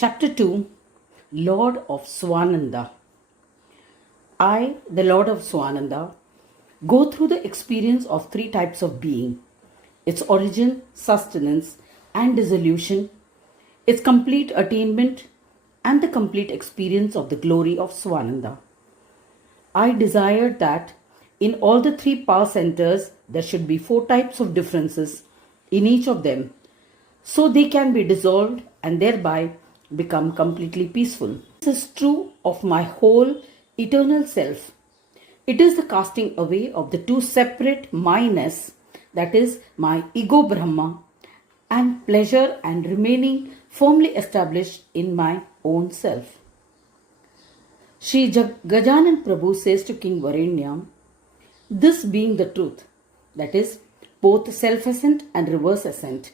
Chapter 2 Lord of Svananda. I, the Lord of Svananda, go through the experience of three types of being: its origin, sustenance, and dissolution, its complete attainment, and the complete experience of the glory of Svananda. I desired that in all the three power centers there should be four types of differences in each of them, so they can be dissolved and thereby become completely peaceful. This is true of my whole eternal self. It is the casting away of the two separate myness, that is, my ego Brahma, and pleasure, and remaining firmly established in my own self. Sri Gajanan Prabhu says to King Varanyam, this being the truth, that is, both self-assent and reverse assent,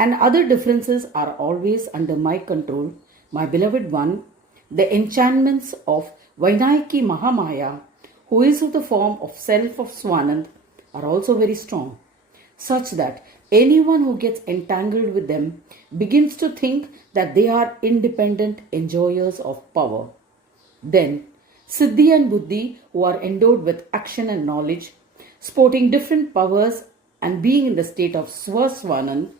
and other differences are always under my control, my beloved one, the enchantments of Vainayaki Mahamaya, who is of the form of self of Swanand, are also very strong, such that anyone who gets entangled with them begins to think that they are independent enjoyers of power. Then, Siddhi and Buddhi, who are endowed with action and knowledge, sporting different powers and being in the state of Swaswanand,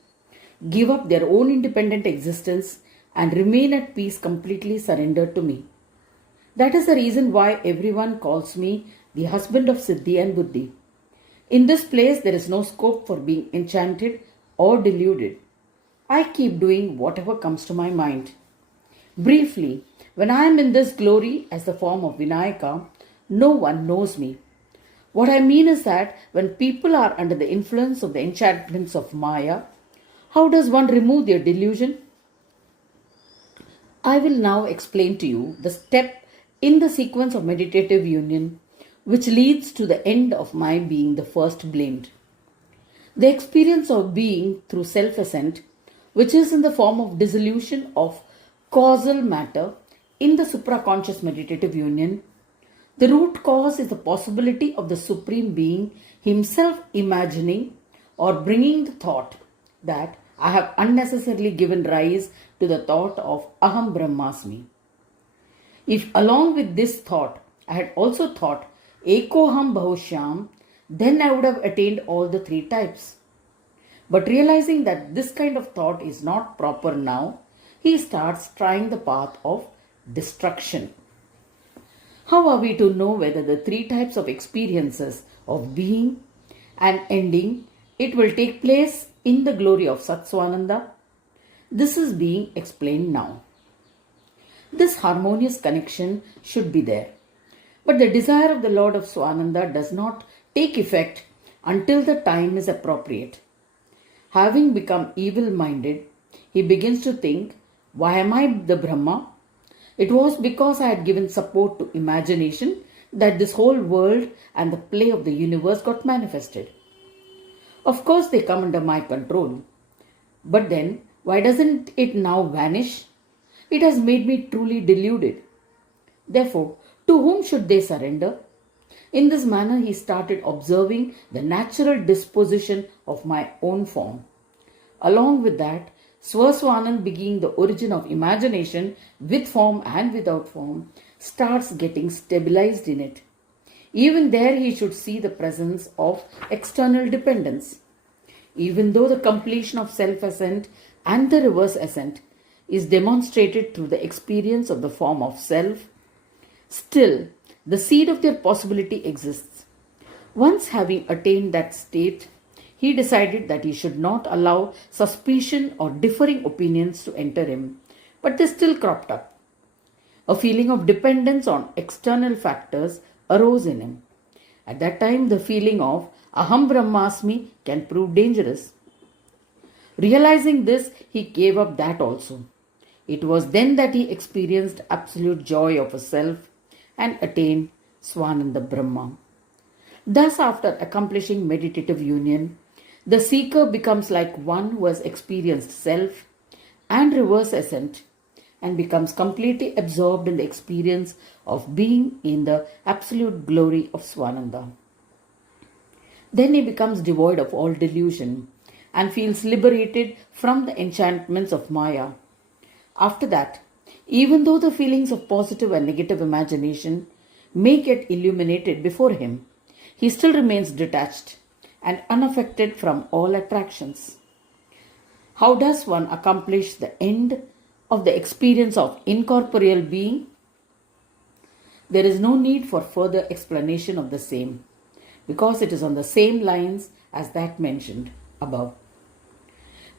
give up their own independent existence and remain at peace, completely surrendered to me. That is the reason why everyone calls me the husband of Siddhi and Buddhi. In this place, there is no scope for being enchanted or deluded. I keep doing whatever comes to my mind. Briefly, when I am in this glory as the form of Vinayaka, no one knows me. What I mean is that when people are under the influence of the enchantments of Maya, how does one remove their delusion? I will now explain to you the step in the sequence of meditative union which leads to the end of my being the first blamed. The experience of being through self-assent, which is in the form of dissolution of causal matter in the supraconscious meditative union, the root cause is the possibility of the Supreme Being himself imagining or bringing the thought that I have unnecessarily given rise to the thought of Aham Brahmasmi. If along with this thought I had also thought Ekoham Bahushyam, then I would have attained all the three types. But realizing that this kind of thought is not proper now, he starts trying the path of destruction. How are we to know whether the three types of experiences of being and ending it will take place in the glory of Satswananda? This is being explained now. This harmonious connection should be there. But the desire of the Lord of Svananda does not take effect until the time is appropriate. Having become evil-minded, he begins to think, why am I the Brahma? It was because I had given support to imagination that this whole world and the play of the universe got manifested. Of course, they come under my control. But then, why doesn't it now vanish? It has made me truly deluded. Therefore, to whom should they surrender? In this manner, he started observing the natural disposition of my own form. Along with that, Swaswanand, being the origin of imagination with form and without form, starts getting stabilized in it. Even there he should see the presence of external dependence. Even though the completion of self-assent and the reverse assent is demonstrated through the experience of the form of self, still the seed of their possibility exists. Once having attained that state, he decided that he should not allow suspicion or differing opinions to enter him, but they still cropped up. A feeling of dependence on external factors arose in him. At that time, the feeling of Aham Brahmasmi can prove dangerous. Realizing this, he gave up that also. It was then that he experienced absolute joy of a self and attained Swananda Brahma. Thus, after accomplishing meditative union, the seeker becomes like one who has experienced self and reverse assent and becomes completely absorbed in the experience of being in the absolute glory of Swananda. Then he becomes devoid of all delusion and feels liberated from the enchantments of Maya. After that, even though the feelings of positive and negative imagination may get illuminated before him, he still remains detached and unaffected from all attractions. How does one accomplish the end of the experience of incorporeal being? There is no need for further explanation of the same, because it is on the same lines as that mentioned above.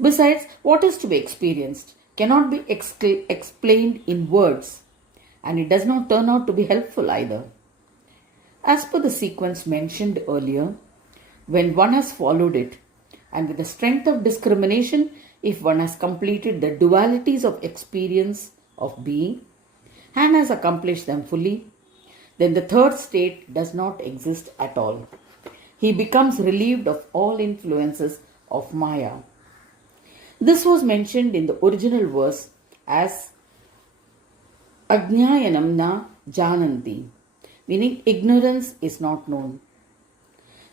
Besides, what is to be experienced cannot be explained in words, and it does not turn out to be helpful either. As per the sequence mentioned earlier, when one has followed it, and with the strength of discrimination, if one has completed the dualities of experience of being and has accomplished them fully, then the third state does not exist at all. He becomes relieved of all influences of Maya. This was mentioned in the original verse as Ajnayanam na jananti, meaning ignorance is not known.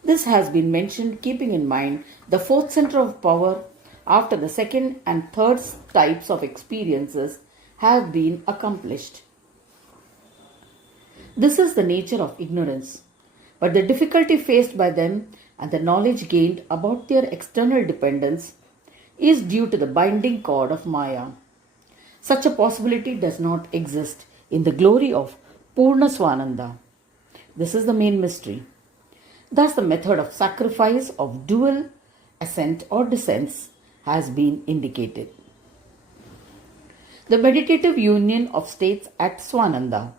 This has been mentioned keeping in mind the fourth center of power after the second and third types of experiences have been accomplished. This is the nature of ignorance, but the difficulty faced by them and the knowledge gained about their external dependence is due to the binding cord of Maya. Such a possibility does not exist in the glory of Purna Svananda. This is the main mystery. Thus, the method of sacrifice of dual ascent or descents has been indicated. The meditative union of states at Svananda.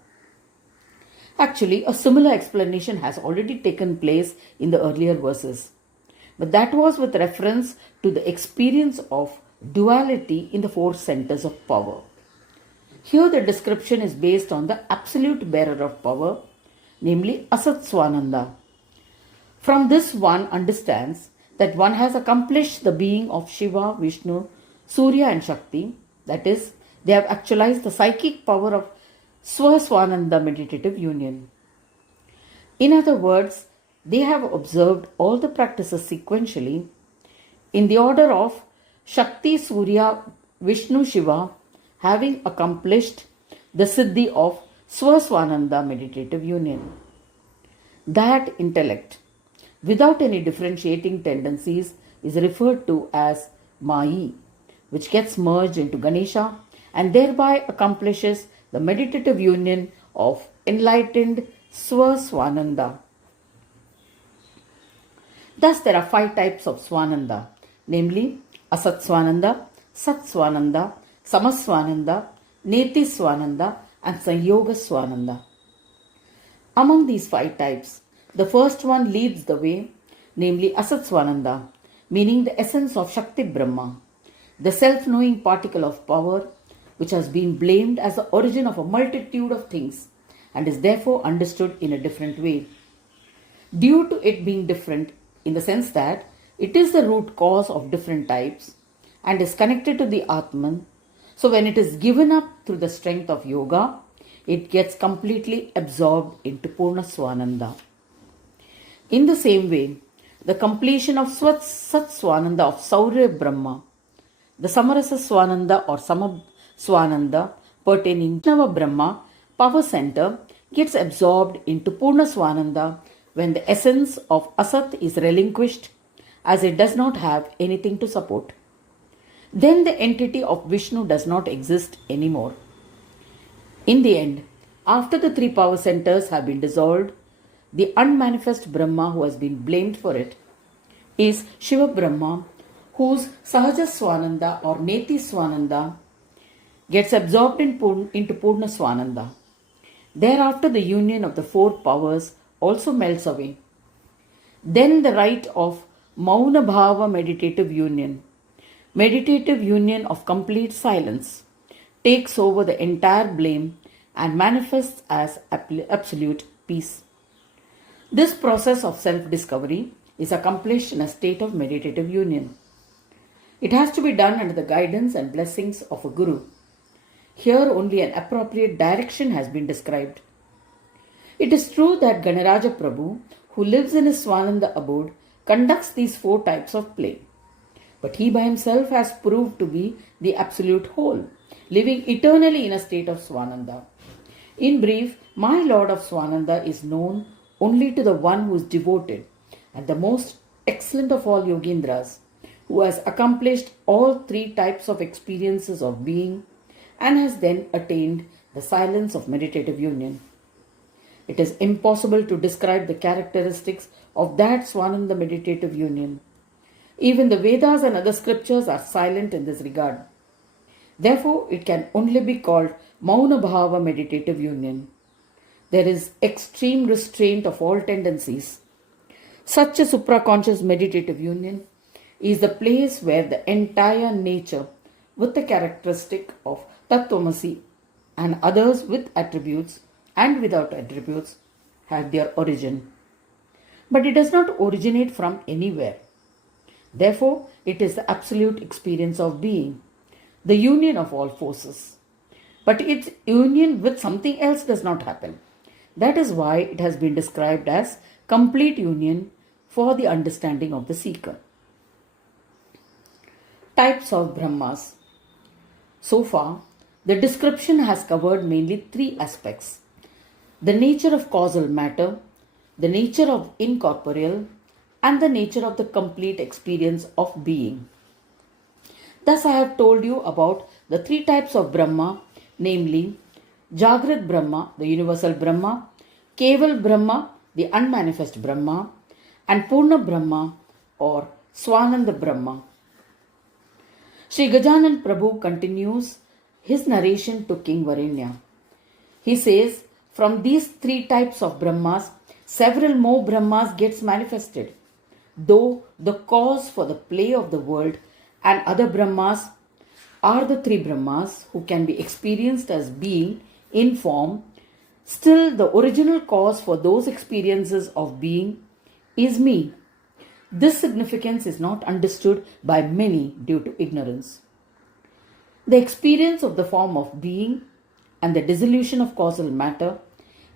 Actually, a similar explanation has already taken place in the earlier verses, but that was with reference to the experience of duality in the four centers of power. Here, the description is based on the absolute bearer of power, namely Asat Svananda. From this, one understands that one has accomplished the being of Shiva, Vishnu, Surya, and Shakti, that is, they have actualized the psychic power of Swaswananda meditative union. In other words, they have observed all the practices sequentially in the order of Shakti, Surya, Vishnu, Shiva having accomplished the Siddhi of Swaswananda meditative union. That intellect, without any differentiating tendencies, is referred to as Mayi, which gets merged into Ganesha and thereby accomplishes the meditative union of enlightened Swaswananda. Thus, there are 5 types of Swananda, namely Asat Swananda, Sat Swananda, Samaswananda, Neti Swananda, and Sanyoga Swananda. Among these 5 types, the first one leads the way, namely Asat Swananda, meaning the essence of Shakti Brahma, the self-knowing particle of power, which has been blamed as the origin of a multitude of things and is therefore understood in a different way. Due to it being different in the sense that it is the root cause of different types and is connected to the Atman, so when it is given up through the strength of yoga, it gets completely absorbed into Purna Swananda. In the same way, the completion of Sat Swananda of Saurya Brahma, the Samarasa Swananda or Swananda pertaining to Nava Brahma power center gets absorbed into Purna Swananda when the essence of Asat is relinquished as it does not have anything to support. Then the entity of Vishnu does not exist anymore. In the end, after the 3 power centers have been dissolved, the unmanifest Brahma who has been blamed for it is Shiva Brahma, whose Sahaja Swananda or Neti Swananda gets absorbed into Purna Swananda. Thereafter, the union of the 4 powers also melts away. Then the rite of Mauna Bhava meditative union of complete silence, takes over the entire blame and manifests as absolute peace. This process of self-discovery is accomplished in a state of meditative union. It has to be done under the guidance and blessings of a guru. Here only an appropriate direction has been described. It is true that Ganaraja Prabhu, who lives in his Swananda abode, conducts these 4 types of play. But he by himself has proved to be the absolute whole, living eternally in a state of Svananda. In brief, my Lord of Svananda is known only to the one who is devoted and the most excellent of all Yogindras, who has accomplished all three types of experiences of being and has then attained the silence of meditative union. It is impossible to describe the characteristics of that Svananda meditative union. Even the Vedas and other scriptures are silent in this regard. Therefore, it can only be called Mauna Bhava meditative union. There is extreme restraint of all tendencies. Such a supraconscious meditative union is the place where the entire nature, with the characteristic of Tattvamasi and others with attributes and without attributes, have their origin. But it does not originate from anywhere. Therefore, it is the absolute experience of being, the union of all forces. But its union with something else does not happen. That is why it has been described as complete union for the understanding of the seeker. Types of Brahmas. So far, the description has covered mainly three aspects: the nature of causal matter, the nature of incorporeal, and the nature of the complete experience of being. Thus, I have told you about the three types of Brahma, namely Jagrat Brahma, the universal Brahma, Keval Brahma, the unmanifest Brahma, and Purna Brahma or Swananda Brahma. Sri Gajanan Prabhu continues his narration to King Varenya. He says, from these three types of Brahmas, several more Brahmas gets manifested, though the cause for the play of the world and other Brahmas are the three Brahmas who can be experienced as being in form. Still, the original cause for those experiences of being is me. This significance is not understood by many due to ignorance. The experience of the form of being and the dissolution of causal matter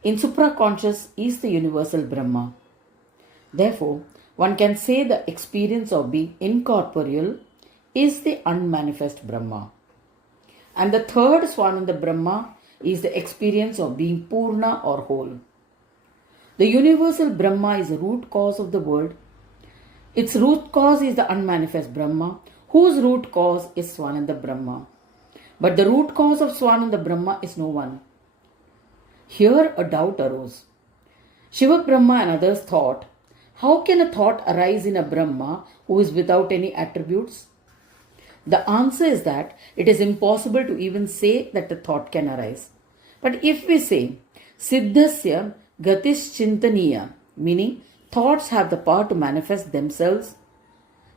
in supraconscious is the universal Brahma. Therefore, one can say the experience of being incorporeal is the unmanifest Brahma. And the third Swananda Brahma is the experience of being Purna or whole. The universal Brahma is the root cause of the world. Its root cause is the unmanifest Brahma, whose root cause is Swananda Brahma. But the root cause of Swananda Brahma is no one. Here a doubt arose. Shiva Brahma and others thought, how can a thought arise in a Brahma who is without any attributes? The answer is that it is impossible to even say that a thought can arise. But if we say, Siddhasya Gatis Chintaniya, meaning thoughts have the power to manifest themselves,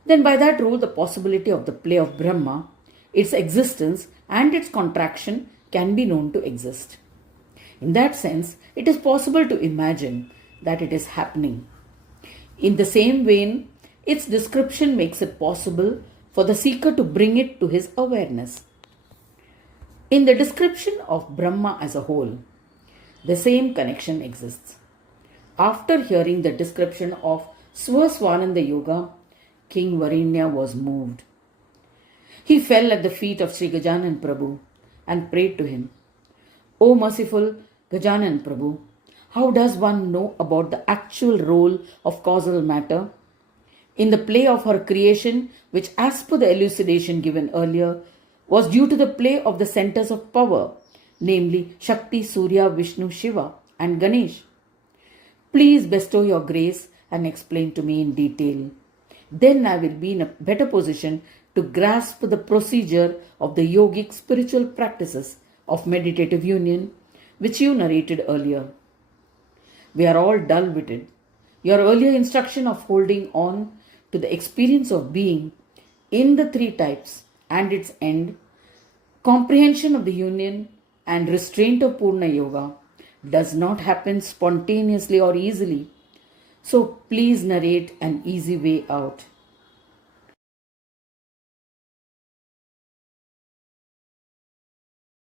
then by that rule the possibility of the play of Brahma, its existence and its contraction can be known to exist. In that sense, it is possible to imagine that it is happening. In the same vein, its description makes it possible for the seeker to bring it to his awareness. In the description of Brahma as a whole, the same connection exists. After hearing the description of Swaswananda Yoga, King Varenya was moved. He fell at the feet of Sri Gajanan Prabhu and prayed to him, O merciful Gajanan Prabhu, how does one know about the actual role of causal matter in the play of her creation, which as per the elucidation given earlier, was due to the play of the centers of power, namely Shakti, Surya, Vishnu, Shiva and Ganesh? Please bestow your grace and explain to me in detail. Then I will be in a better position to grasp the procedure of the yogic spiritual practices of meditative union, which you narrated earlier. We are all dull-witted. Your earlier instruction of holding on to the experience of being in the three types and its end, comprehension of the union and restraint of Purna Yoga does not happen spontaneously or easily. So please narrate an easy way out.